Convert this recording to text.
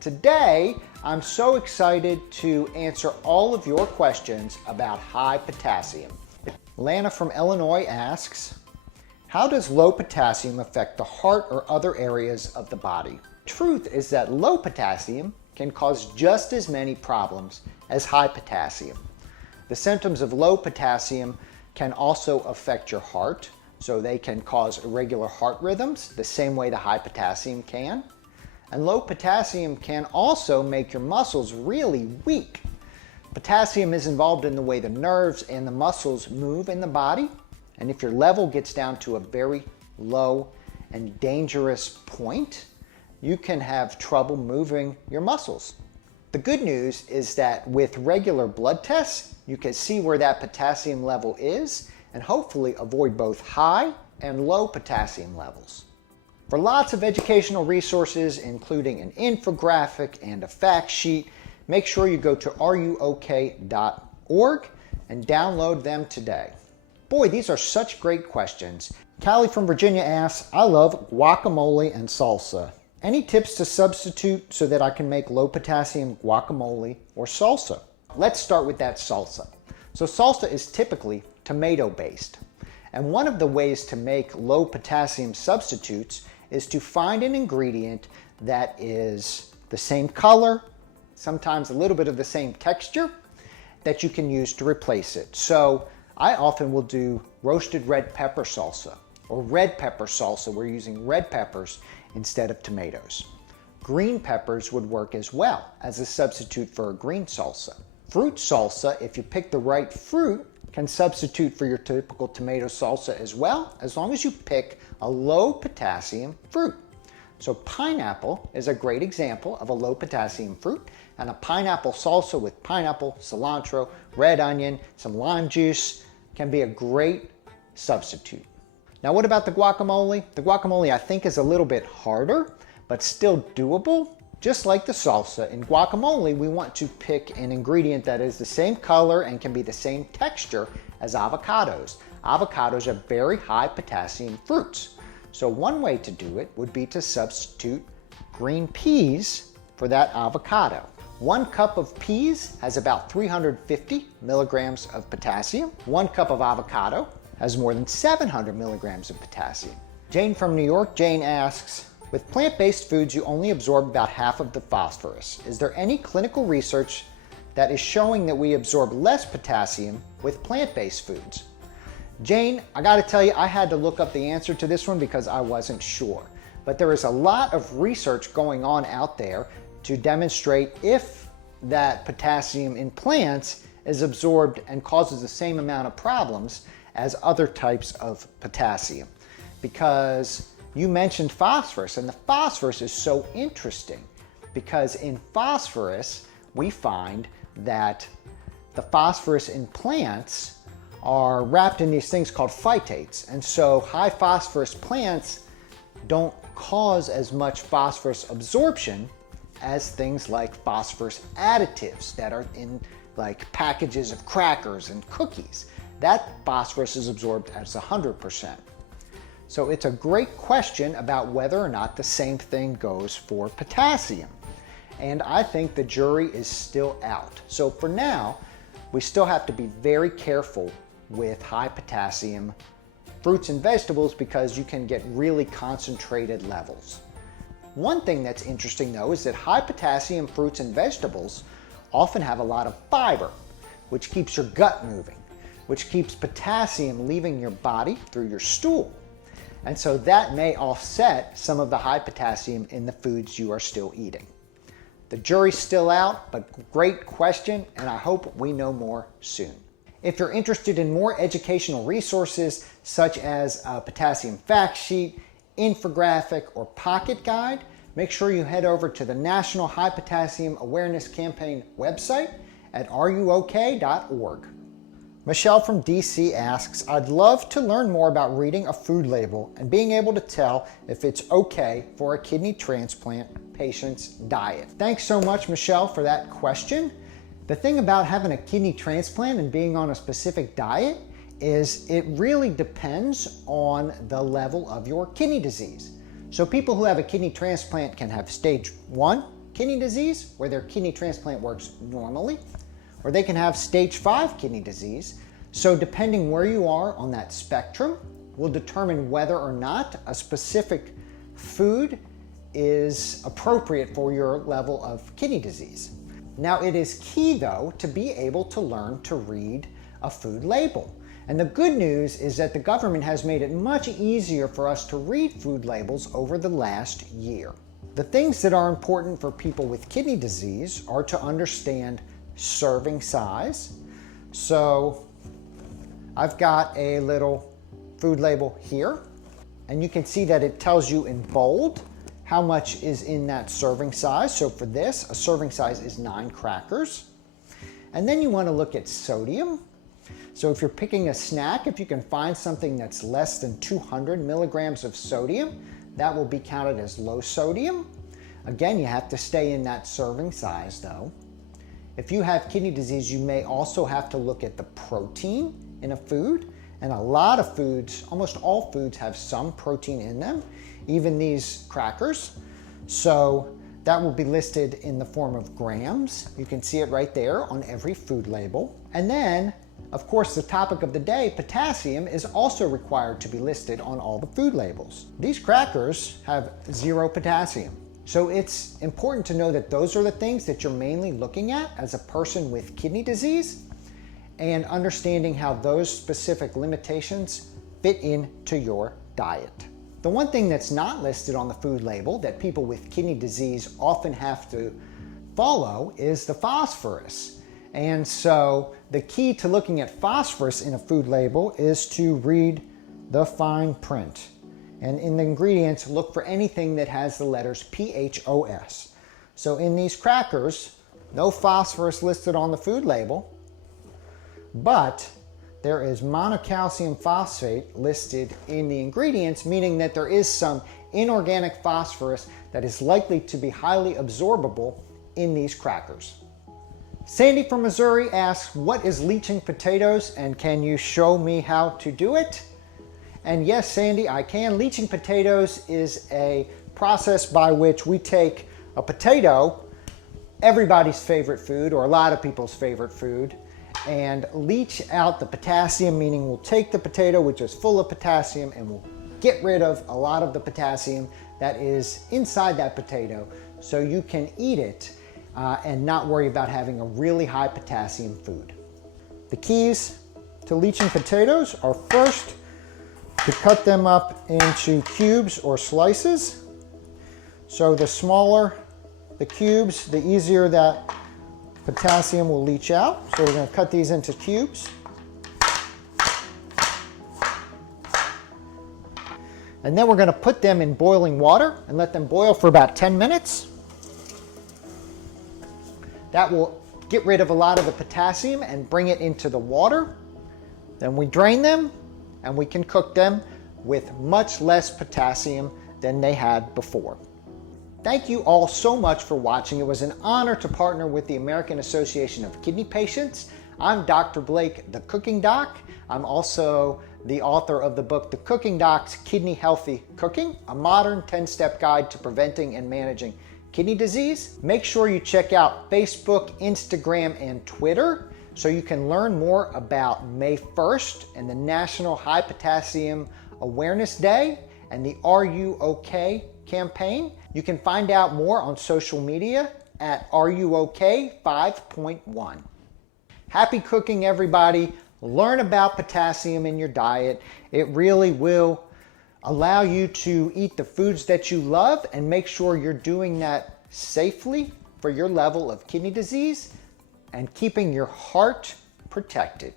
Today, I'm so excited to answer all of your questions about high potassium. Lana from Illinois asks, how does low potassium affect the heart or other areas of the body? Truth is that low potassium can cause just as many problems as high potassium. The symptoms of low potassium can also affect your heart, so they can cause irregular heart rhythms the same way the high potassium can. And low potassium can also make your muscles really weak. Potassium is involved in the way the nerves and the muscles move in the body. And if your level gets down to a very low and dangerous point, you can have trouble moving your muscles. The good news is that with regular blood tests, you can see where that potassium level is and hopefully avoid both high and low potassium levels. For lots of educational resources, including an infographic and a fact sheet, make sure you go to ruok.org and download them today. Boy, these are such great questions. Callie from Virginia asks, I love guacamole and salsa. Any tips to substitute so that I can make low potassium guacamole or salsa? Let's start with that salsa. So salsa is typically tomato based. And one of the ways to make low potassium substitutes is to find an ingredient that is the same color, sometimes a little bit of the same texture, that you can use to replace it. So I often will do roasted red pepper salsa or red pepper salsa. We're using red peppers instead of tomatoes. Green peppers would work as well as a substitute for a green salsa. Fruit salsa, if you pick the right fruit, can substitute for your typical tomato salsa as well, as long as you pick a low potassium fruit. So pineapple is a great example of a low potassium fruit, and a pineapple salsa with pineapple, cilantro, red onion, some lime juice can be a great substitute. Now what about the guacamole? The guacamole I think is a little bit harder, but still doable. Just like the salsa, in guacamole we want to pick an ingredient that is the same color and can be the same texture as avocados. Avocados are very high potassium fruits. So one way to do it would be to substitute green peas for that avocado. 1 cup of peas has about 350 milligrams of potassium. 1 cup of avocado has more than 700 milligrams of potassium. Jane from New York, Jane asks, with plant-based foods, you only absorb about half of the phosphorus. Is there any clinical research that is showing that we absorb less potassium with plant-based foods? Jane, I gotta tell you, I had to look up the answer to this one because I wasn't sure. But there is a lot of research going on out there to demonstrate if that potassium in plants is absorbed and causes the same amount of problems as other types of potassium. Because you mentioned phosphorus, and the phosphorus is so interesting because in phosphorus, we find that the phosphorus in plants are wrapped in these things called phytates. And so high phosphorus plants don't cause as much phosphorus absorption as things like phosphorus additives that are in like packages of crackers and cookies. That phosphorus is absorbed as 100%. So it's a great question about whether or not the same thing goes for potassium. And I think the jury is still out. So for now, we still have to be very careful with high potassium fruits and vegetables because you can get really concentrated levels. One thing that's interesting though is that high potassium fruits and vegetables often have a lot of fiber, which keeps your gut moving, which keeps potassium leaving your body through your stool. And so that may offset some of the high potassium in the foods you are still eating. The jury's still out, but great question, and I hope we know more soon. If you're interested in more educational resources, such as a potassium fact sheet, infographic, or pocket guide, make sure you head over to the National High Potassium Awareness Campaign website at ruok.org. Michelle from DC asks, I'd love to learn more about reading a food label and being able to tell if it's okay for a kidney transplant patient's diet. Thanks so much, Michelle, for that question. The thing about having a kidney transplant and being on a specific diet is it really depends on the level of your kidney disease. So people who have a kidney transplant can have stage 1, kidney disease, where their kidney transplant works normally, or they can have stage 5 kidney disease. So depending where you are on that spectrum will determine whether or not a specific food is appropriate for your level of kidney disease. Now, it is key though to be able to learn to read a food label. And the good news is that the government has made it much easier for us to read food labels over the last year. The things that are important for people with kidney disease are to understand serving size. So I've got a little food label here, and you can see that it tells you in bold how much is in that serving size. So for this, a serving size is 9 crackers. And then you want to look at sodium. So if you're picking a snack, if you can find something that's less than 200 milligrams of sodium, that will be counted as low sodium. Again, you have to stay in that serving size though. If you have kidney disease, you may also have to look at the protein in a food. And a lot of foods, almost all foods, have some protein in them, even these crackers. So that will be listed in the form of grams. You can see it right there on every food label. And then, of course, the topic of the day, potassium, is also required to be listed on all the food labels. These crackers have 0 potassium. So it's important to know that those are the things that you're mainly looking at as a person with kidney disease, and understanding how those specific limitations fit into your diet. The one thing that's not listed on the food label that people with kidney disease often have to follow is the phosphorus. And so the key to looking at phosphorus in a food label is to read the fine print. And in the ingredients, look for anything that has the letters PHOS. So in these crackers, no phosphorus listed on the food label, but there is monocalcium phosphate listed in the ingredients, meaning that there is some inorganic phosphorus that is likely to be highly absorbable in these crackers. Sandy from Missouri asks, what is leaching potatoes, and can you show me how to do it? And yes, Sandy, I can. Leaching potatoes is a process by which we take a potato, everybody's favorite food, or a lot of people's favorite food, and leach out the potassium, meaning we'll take the potato, which is full of potassium, and we'll get rid of a lot of the potassium that is inside that potato so you can eat it and not worry about having a really high potassium food. The keys to leaching potatoes are first to cut them up into cubes or slices. So the smaller the cubes, the easier that potassium will leach out. So we're going to cut these into cubes. And then we're going to put them in boiling water and let them boil for about 10 minutes. That will get rid of a lot of the potassium and bring it into the water. Then we drain them and we can cook them with much less potassium than they had before. Thank you all so much for watching. It was an honor to partner with the American Association of Kidney Patients. I'm Dr. Blake, the Cooking Doc. I'm also the author of the book, The Cooking Doc's Kidney Healthy Cooking, a modern 10-step guide to preventing and managing kidney disease. Make sure you check out Facebook, Instagram, and Twitter so you can learn more about May 1st and the National High Potassium Awareness Day and the Are You OK campaign. You can find out more on social media at RUOK 5.1. Happy cooking, everybody. Learn about potassium in your diet. It really will allow you to eat the foods that you love and make sure you're doing that safely for your level of kidney disease and keeping your heart protected.